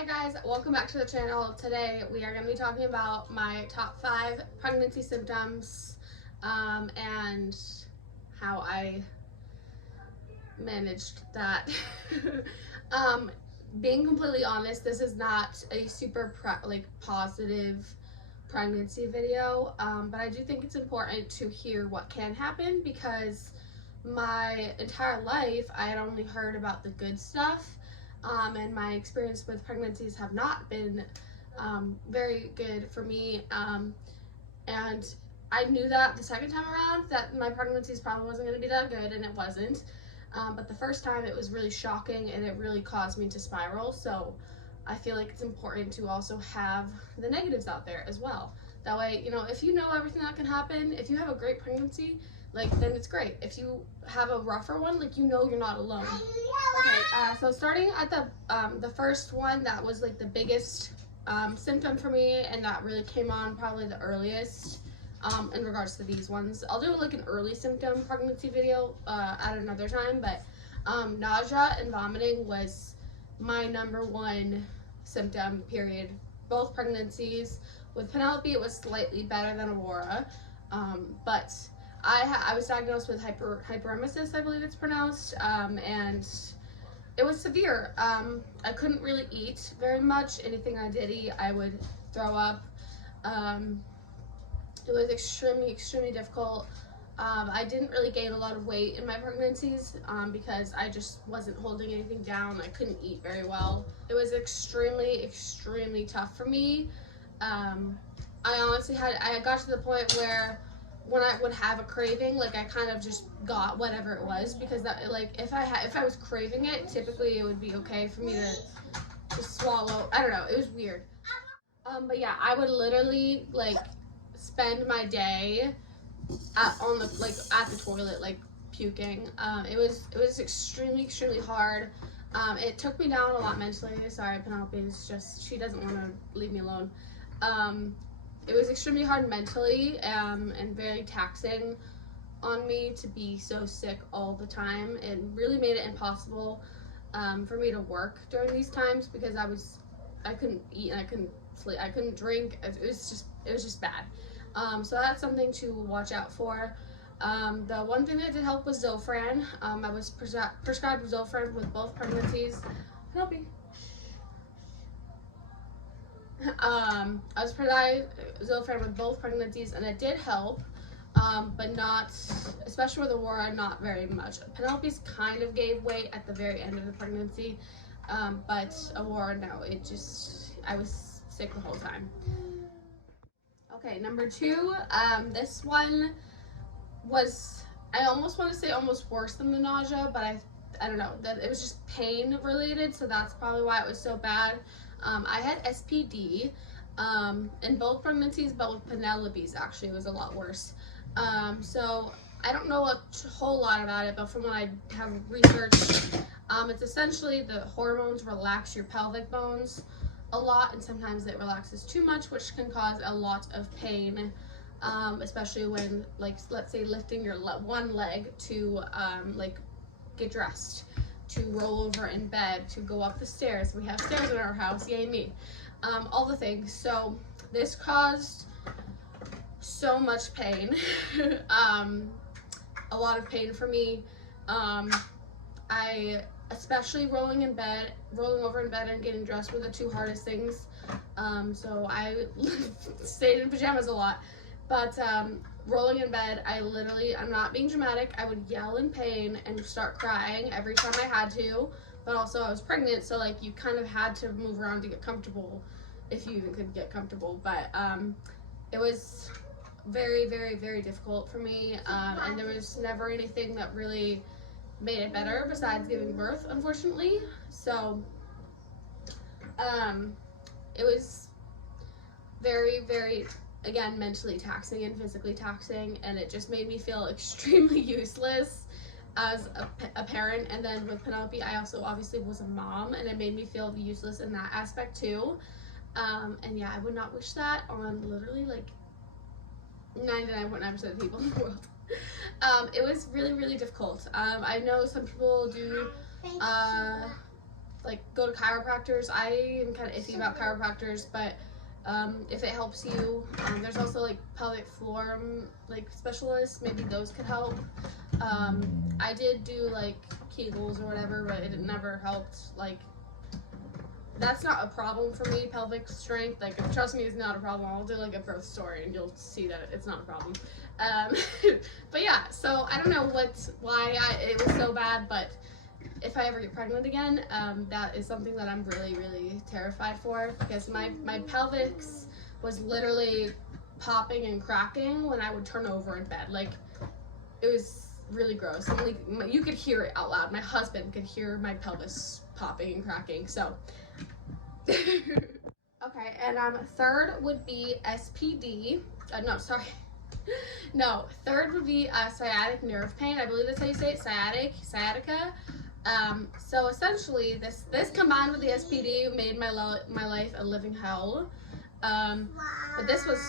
Hi guys, welcome back to the channel. Today we are going to be talking about my top 5 pregnancy symptoms and how I managed that. Being completely honest, this is not a super positive pregnancy video, but I do think it's important to hear what can happen because my entire life I had only heard about the good stuff. And my experience with pregnancies have not been very good for me. And I knew that the second time around that my pregnancies probably wasn't going to be that good, and it wasn't. But the first time it was really shocking and it really caused me to spiral. So I feel like it's important to also have the negatives out there as well. That way, you know, if you know everything that can happen, if you have a great pregnancy, then it's great. If you have a rougher one, you know you're not alone. Okay, so starting at the first one, that was like the biggest symptom for me, and that really came on probably the earliest in regards to these ones. I'll do like an early symptom pregnancy video at another time, but nausea and vomiting was my #1 symptom, period. Both pregnancies. With Penelope, it was slightly better than Aurora, but I was diagnosed with hyperemesis, I believe it's pronounced, and it was severe. I couldn't really eat very much. Anything I did eat, I would throw up. It was extremely difficult. I didn't really gain a lot of weight in my pregnancies because I just wasn't holding anything down. I couldn't eat very well. It was extremely tough for me. I honestly I got to the point where when I would have a craving, I kind of just got whatever it was, because that, if I was craving it, typically it would be okay for me to just swallow. I don't know, it was weird. But yeah, I would literally spend my day at the toilet, puking. It was extremely hard. It took me down a lot mentally. Sorry, Penelope is just, she doesn't want to leave me alone. It was extremely hard mentally and very taxing on me to be so sick all the time. It really made it impossible for me to work during these times because I couldn't eat and I couldn't sleep, I couldn't drink. It was just bad. So that's something to watch out for. The one thing that did help was Zofran. I was prescribed Zofran with both pregnancies. Help me. I was prescribed Zofran with both pregnancies, and it did help, but not, especially with Aurora, not very much. Penelope's kind of gave weight at the very end of the pregnancy, but Aurora, no, I was sick the whole time. Okay, #2, this one was, I almost want to say almost worse than the nausea, but I don't know, that it was just pain related, so that's probably why it was so bad. I had SPD in both pregnancies, but with Penelope's actually it was a lot worse. So I don't know a whole lot about it, but from what I have researched, it's essentially the hormones relax your pelvic bones a lot, and sometimes it relaxes too much, which can cause a lot of pain, especially when, let's say lifting your one leg to get dressed, to roll over in bed, to go up the stairs. We have stairs in our house, yay me. All the things. So this caused so much pain. A lot of pain for me. Especially rolling over in bed and getting dressed were the two hardest things. So I stayed in pajamas a lot. But rolling in bed, I'm not being dramatic, I would yell in pain and start crying every time I had to. But also I was pregnant, so you kind of had to move around to get comfortable, if you even could get comfortable. But it was very difficult for me, and there was never anything that really made it better besides giving birth, unfortunately. So it was very again, mentally taxing and physically taxing, and it just made me feel extremely useless as a parent. And then with Penelope, I also obviously was a mom, and it made me feel useless in that aspect too. And yeah, I would not wish that on literally 99.9% of people in the world. It was really difficult. I know some people do like go to chiropractors. I am kind of iffy about chiropractors, but if it helps you, there's also like pelvic floor like specialists. Maybe those could help. I did do like Kegels or whatever, but it never helped. Like, that's not a problem for me. Pelvic strength, like, trust me, it's not a problem. I'll do like a birth story and you'll see that it's not a problem. But yeah, so I don't know why it was so bad, but if I ever get pregnant again, that is something that I'm really, really terrified for, because my pelvis was literally popping and cracking when I would turn over in bed. Like, it was really gross. And like, you could hear it out loud. My husband could hear my pelvis popping and cracking. So okay, and third would be SPD. No, sorry. No, third would be sciatic nerve pain. I believe that's how you say it, sciatica. So essentially, this combined with the SPD made my life a living hell. But this was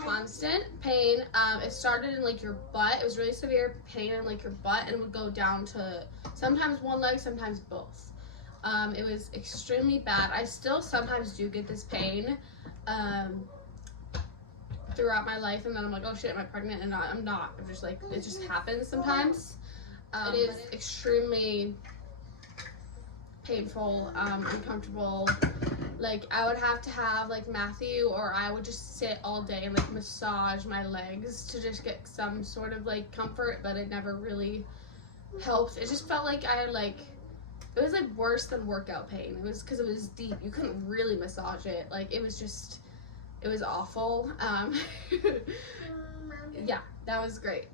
constant pain. It started in like your butt. It was really severe pain in like your butt, and would go down to sometimes one leg, sometimes both. It was extremely bad. I still sometimes do get this pain throughout my life, and then I'm like, oh shit, am I pregnant? And I'm not. I'm just like, it just happens sometimes. It is extremely painful, uncomfortable. Like, I would have to have like Matthew, or I would just sit all day and like massage my legs to just get some sort of like comfort, but it never really helped. It just felt like it was like worse than workout pain. It was because it was deep. You couldn't really massage it. Like, it was awful. Yeah, that was great.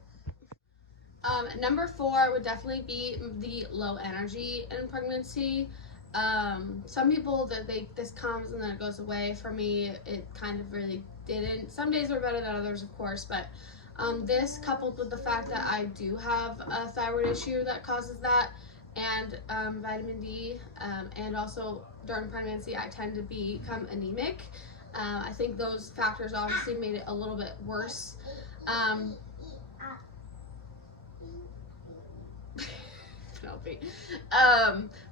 Number 4 would definitely be the low energy in pregnancy. Some people this comes and then it goes away. For me, it kind of really didn't. Some days were better than others, of course, but this coupled with the fact that I do have a thyroid issue that causes that, and vitamin D, and also during pregnancy I tend to become anemic. I think those factors obviously made it a little bit worse.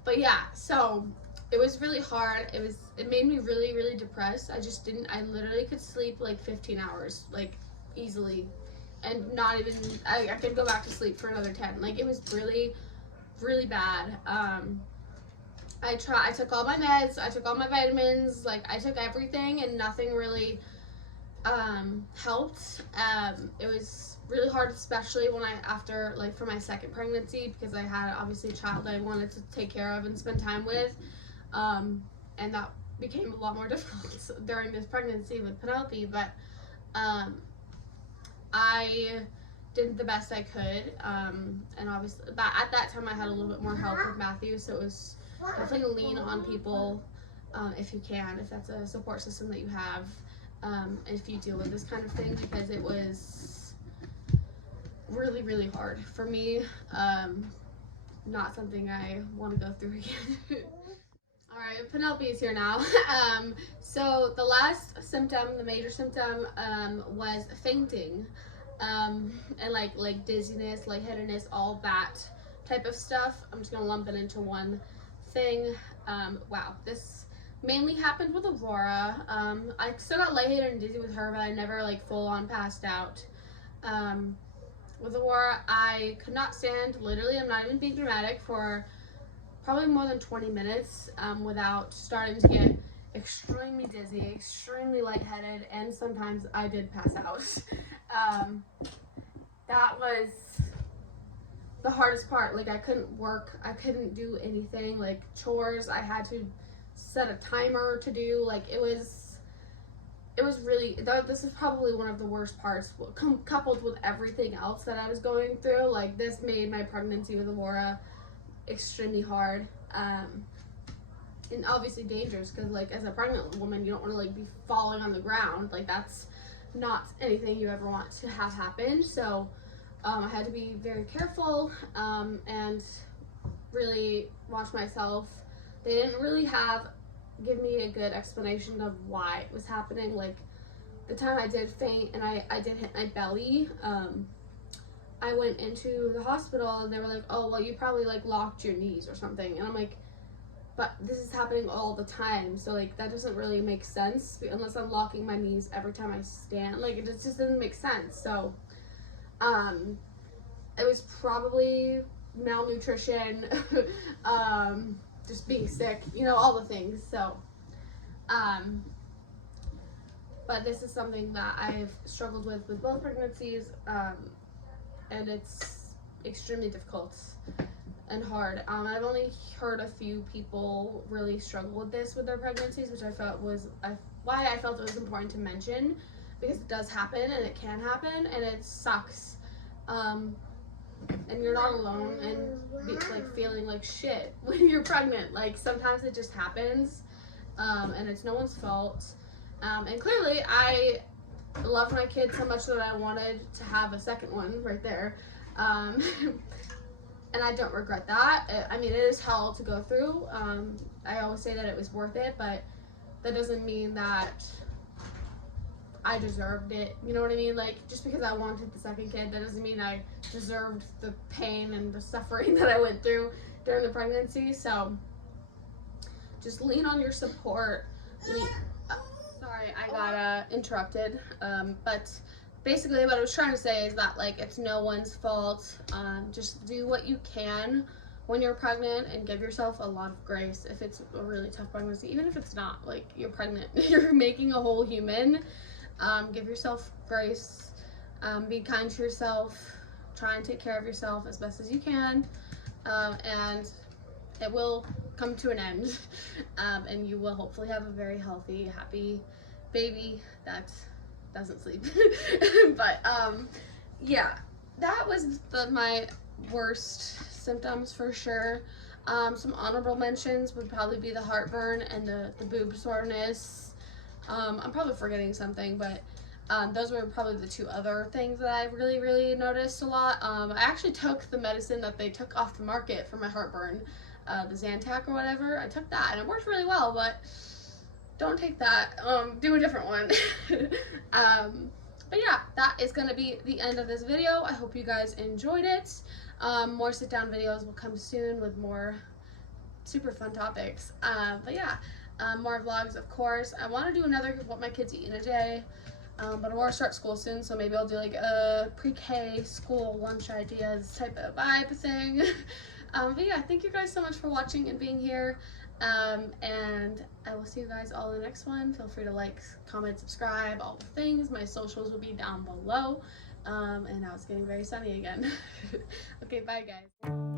But yeah, so it was really hard. It made me really, really depressed. I literally could sleep like 15 hours, like, easily, and not even, I could go back to sleep for another 10. Like, it was really, really bad. I took all my meds, I took all my vitamins, like, I took everything, and nothing really helped. It was really hard, especially when after for my second pregnancy, because I had obviously a child I wanted to take care of and spend time with, and that became a lot more difficult during this pregnancy with Penelope. But I did the best I could, and obviously, but at that time I had a little bit more help with Matthew, so it was definitely lean on people if you can, if that's a support system that you have, if you deal with this kind of thing, because it was really, really hard for me. Not something I want to go through again. All right, Penelope is here now. So the last symptom, the major symptom, was fainting, and like dizziness, lightheadedness, all that type of stuff. I'm just gonna lump it into one thing. Wow, this mainly happened with Aurora. I still got lightheaded and dizzy with her, but I never like full on passed out. With Aurora, I could not stand, literally, I'm not even being dramatic, for probably more than 20 minutes without starting to get extremely dizzy, extremely lightheaded, and sometimes I did pass out. That was the hardest part. Like, I couldn't work, I couldn't do anything, like chores, I had to set a timer to do. Like, it was really, this is probably one of the worst parts, coupled with everything else that I was going through. Like, this made my pregnancy with Aurora extremely hard, and obviously dangerous, because like, as a pregnant woman, you don't want to like be falling on the ground. Like, that's not anything you ever want to have happen. So I had to be very careful, and really watch myself. They didn't really give me a good explanation of why it was happening. Like, the time I did faint and I did hit my belly, I went into the hospital and they were like, oh, well, you probably like locked your knees or something. And I'm like, but this is happening all the time, so like that doesn't really make sense unless I'm locking my knees every time I stand. Like it just doesn't make sense. So it was probably malnutrition, just being sick, you know, all the things. So but this is something that I've struggled with both pregnancies, and it's extremely difficult and hard. I've only heard a few people really struggle with this with their pregnancies, which I felt was why I felt it was important to mention, because it does happen and it can happen and it sucks. And you're not alone and like feeling like shit when you're pregnant. Like sometimes it just happens, and it's no one's fault. And clearly I loved my kid so much that I wanted to have a second one right there. And I don't regret that. I mean, it is hell to go through. I always say that it was worth it, but that doesn't mean that I deserved it. You know what I mean? Like, just because I wanted the second kid, that doesn't mean I deserved the pain and the suffering that I went through during the pregnancy. So just lean on your support. Sorry, I got interrupted. But basically what I was trying to say is that, like, it's no one's fault. Just do what you can when you're pregnant and give yourself a lot of grace if it's a really tough pregnancy. Even if it's not, like, you're pregnant, you're making a whole human. Give yourself grace, be kind to yourself, try and take care of yourself as best as you can, and it will come to an end, and you will hopefully have a very healthy, happy baby that doesn't sleep. But yeah, that was my worst symptoms for sure. Some honorable mentions would probably be the heartburn and the boob soreness. I'm probably forgetting something, but those were probably the two other things that I really noticed a lot. I actually took the medicine that they took off the market for my heartburn, the Zantac or whatever. I took that and it worked really well, but don't take that. Do a different one. But yeah, that is going to be the end of this video. I hope you guys enjoyed it. More sit down videos will come soon with more super fun topics. But yeah, more vlogs, of course. I want to do another what my kids eat in a day, but I want to start school soon, so maybe I'll do like a pre-K school lunch ideas type of vibe thing. But yeah, thank you guys so much for watching and being here, and I will see you guys all in the next one. Feel free to like, comment, subscribe, all the things. My socials will be down below, and now it's getting very sunny again. Okay, bye guys.